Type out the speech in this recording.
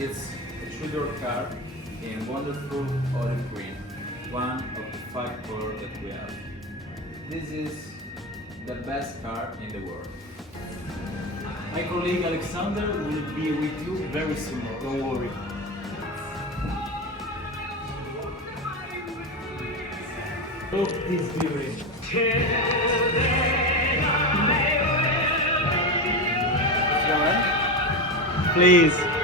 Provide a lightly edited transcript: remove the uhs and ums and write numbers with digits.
It's a three-door car in wonderful olive green, one of the 5 colors that we have. This is the best car in the world. My colleague Alexander will be with you very soon, don't worry. Look this beauty. Please.